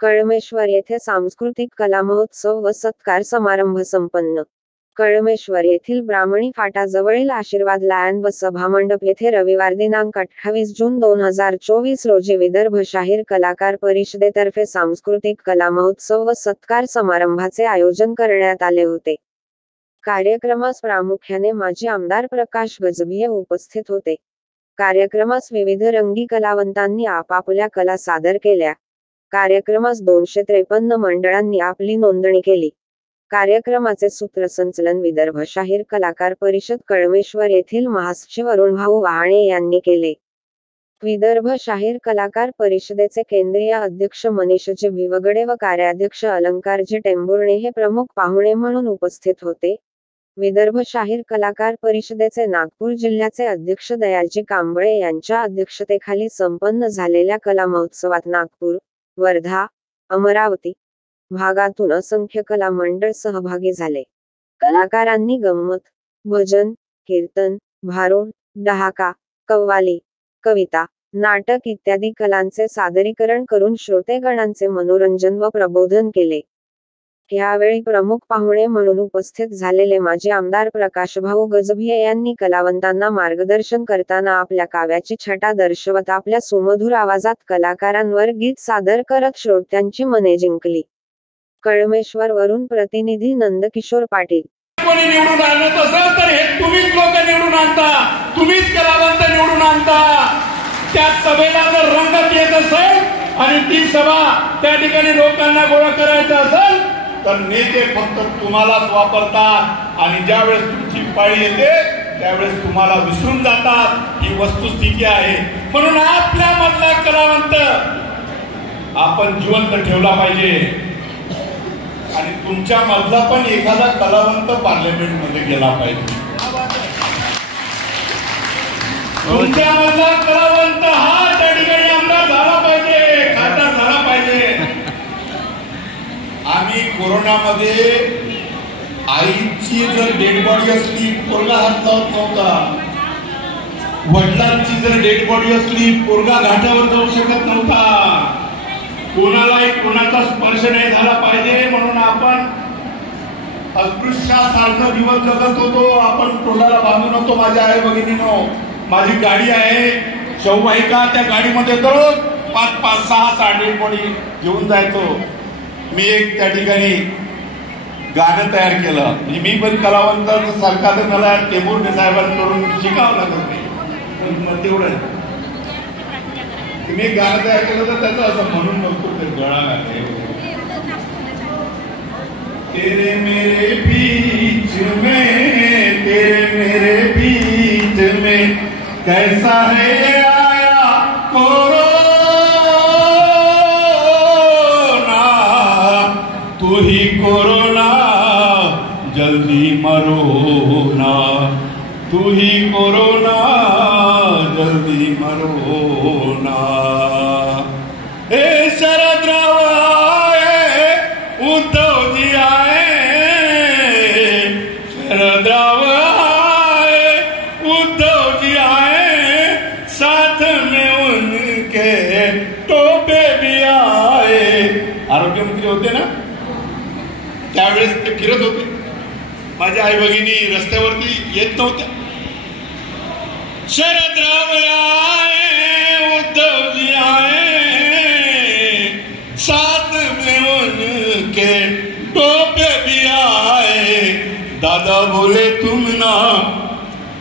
कळमेश्वर येथे सांस्कृतिक कला महोत्सव व सत्कार समारंभ संपन्न। कळमेश्वर येथील ब्राह्मणी फाटाजवळील आशीर्वाद लायन व सभामंडप येथे रविवार दिनांक 28 जून 2024 रोजी विदर्भ शाहीर कलाकार परिषदेतर्फे सांस्कृतिक कला महोत्सव व सत्कार समारंभाचे आयोजन करण्यात आले होते। कार्यक्रमास प्रामुख्याने माजी आमदार प्रकाश गजभिये उपस्थित होते। कार्यक्रमास विविध रंगी कलावंतांनी आपापल्या कला सादर केल्या। कार्यक्रमास 253 मंडळांनी आपली नोंदणी केली। कार्यक्रमाचे सूत्रसंचलन विदर्भ शाहीर कलाकार परिषद कळमेश्वर येथील महासचिव अरुणभाऊ वाहाणे यांनी केले। विदर्भ शाहीर कलाकार परिषदेचे केंद्रीय अध्यक्ष मनीषजी भिवगडे व कार्याध्यक्ष अलंकारजी टेंभुर्णे हे प्रमुख पाहुणे म्हणून उपस्थित होते। विदर्भ शाहीर कलाकार परिषदेचे नागपूर जिल्ह्याचे अध्यक्ष दयालजी कांबळे यांच्या अध्यक्षतेखाली संपन्न झालेल्या कला महोत्सवात नागपूर, वर्धा, अमरावती भागातून असंख्य कला मंडळ सहभागी झाले। कलाकारांनी गंमत, भजन, कीर्तन, भारुड, डहाका, कव्वाली, कविता, नाटक इत्यादी कलांचे सादरीकरण करून श्रोतेगणांचे मनोरंजन व प्रबोधन केले। यावेळी प्रमुख पाहुणे म्हणून उपस्थित झालेले माजी आमदार प्रकाशभाऊ गजभिये यांनी कलावंतांना मार्गदर्शन करताना आपल्या काव्याची छटा दर्शवत आपल्या सुमधुर आवाजात कलाकारांवर गीत सादर करत श्रोत्यांची मने जिंकली। कळमेश्वर वरून प्रतिनिधी नंदकिशोर पाटील। कोणी निवडून आणत असेल तर हे तुम्हीच लोक निवडून आणता, तुम्हीच कलावंत निवडून आणता। त्या सभेला जर रंगत येत असेल आणि ती सभा त्या ठिकाणी लोकांना गोळा करायचा असेल तर नेते फक्त तुम्हालाच वापरतात आणि ज्यावेळेस तुमची पाळी येते त्यावेळेस तुम्हाला विसरून जातात। ही वस्तुस्थिती आहे। म्हणून आपल्या मधला कलावंत आपण जिवंत ठेवला पाहिजे आणि तुमच्या मधला पण एखादा कलावंत पार्लमेंट मध्ये गेला पाहिजे। तुमच्या मधला कलावंत हा त्या ठिकाणी आमदार झाला पाहिजे, खासदार झाला पाहिजे। आम्ही कोरोनामध्ये आईची जर डेड बॉडी असली पोरगा हात लावत नव्हता, वडिलांची जर डेड बॉडी असली पोरगा घाटावर जाऊ शकत नव्हता। कोणालाही कोणाचा स्पर्श नाही झाला पाहिजे म्हणून आपण अस्पृश्यासारखं दिवस जगत होतो। आपण तोंडाला बांधून होतो। माझ्या आई भगिनीनो, माझी गाडी आहे शववाहिका, त्या गाडीमध्ये दररोज 5-6 डेड बॉडी घेऊन जायचो। मी एक त्या ठिकाणी गाणं तयार केलं, म्हणजे मी पण कलावंत सारखा तर मला टेंभुर्णे साहेबांकडून शिकावं लागत नाही, तेवढं मी गाणं तयार केलं तर त्याचं असं म्हणून बघतो ते गळा घातले। तेरे मेरे बीच में, तेरे मेरे बीच में कैसा है आया कोरोना, तू ही कोरोना जल्दी मरो ना, तू ही कोरोना जल्दी मरो ना। ए शरदराव आए, उद्धव जी आए, शरदराव आए, उद्धव जी आए, साथ में उनके टोपे भी आए। आरोग्यमंत्री होते ना त्यावेळेस ते फिरत होते। माझ्या आई भगिनी रस्त्यावरती येत नव्हत्या। शरदराव आए, उद्धव जी आए, साथ में उनके टोपे भी आए। दादा बोले तुम ना,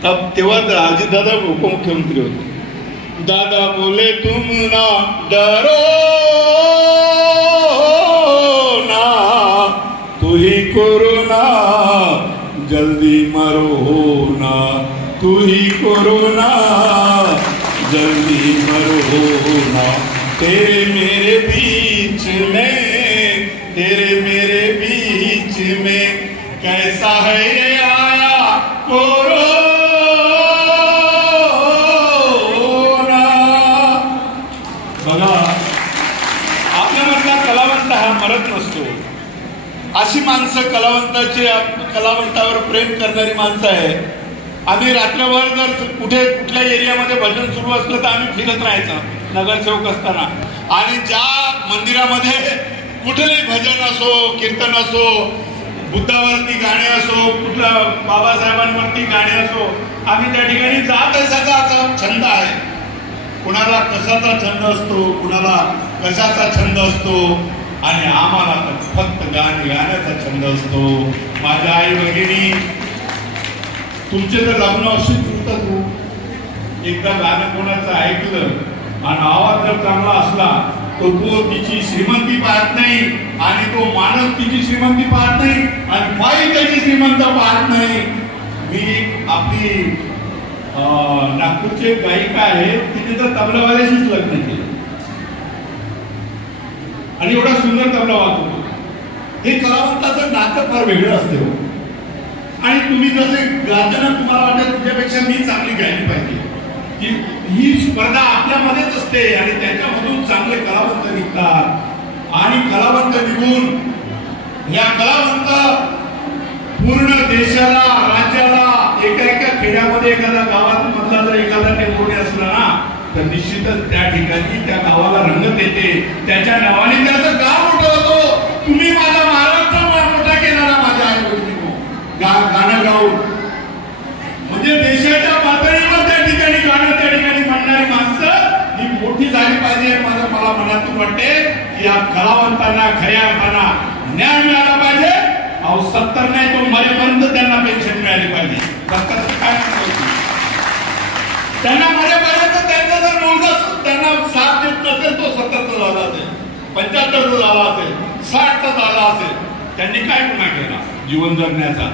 तब तेव्हा अजित दादा उपमुख्यमंत्री होते। दादा बोले तुम ना डरो ना, तू ही कोरोना जल्दी मरो ना, तू ही कोरोना जल्दी मरो ना। तेरे मेरे बीच में, तेरे मेरे बीच में कैसा है ये आया कोरोना। बघा, आपल्यामधला कलावंत हा मरत नसतो, अशी माणसं कलावंतावर प्रेम करणारी माणसं आहे. आम्ही रात्रभर जर कुठल्या एरियामध्ये भजन सुरू असलं तर आम्ही फिरत राहायचं नगरसेवक असताना. आणि ज्या मंदिरामध्ये कुठलंही भजन असो, कीर्तन असो, बुद्धावरती गाणे असो, कुठल्या बाबासाहेबांवरती गाणे असो, आम्ही त्या ठिकाणी जात असायचा असा छंद आहे. कुणाला कशाचा छंद असतो, कुणाला कशाचा छंद असतो, आणि आम्हाला तर फक्त गाण्याचा छंद असतो. माझ्या आई वडिलांनी तुमचे तर लग्न अशीच होतात हो. एकदा गाणं कोणाचं ऐकलं आणि आवाज जर चांगला असला तो तिची श्रीमंती पाहत नाही, आणि तो माणूस तिची श्रीमंती पाहत नाही, आणि बाई त्याची श्रीमंत पाहत नाही. मी आपली नागपूरची एक गायिका आहे, तिने तर तबलावाल्याशीच लग्न केलं आणि एवढा सुंदर तबला वाजवतो. हे कलावंताचं नातं फार वेगळं असते हो. आणि तुम्ही जसे गाताना तुम्हाला वाटतं तुझ्यापेक्षा मी चांगली गायली पाहिजे, ही स्पर्धा आपल्यामध्येच असते, आणि त्याच्यामधून चांगले कलावंत निघतात. आणि कलावंत निघून या कलावंत पूर्ण देशाला, राज्याला, एका खेड्यामध्ये एखाद्या गावात मधला जर एखादा टेंबोर्णी असला ना, तर निश्चितच त्या ठिकाणी त्या गावाला रंगत येते. त्याच्या नावाने त्याचं गाव मोठं होतो. तुम्ही माझा महाराष्ट्र मोठा केला ना माझ्या आई वडिलांनी गाणं गाऊन. म्हणजे देशाच्या पातळीवर त्या ठिकाणी गाणं त्या ठिकाणी म्हणणारी माणसं ही मोठी झाली पाहिजे. मला मनातून वाटते की या कलावंतांना, खऱ्या अर्थांना न्याय मिळाला पाहिजे. 70 नाही तो मरेपर्यंत त्यांना पेन्शन मिळाली पाहिजे. काय त्यांना मरेपर्यंत त्यांचा जर मुलगा त्यांना साथ देत नसेल, तो 70चा झाला असेल, 75चा झाला असेल, 60चा झाला असेल, त्यांनी काय गुन्हा केला जीवन जगण्याचा?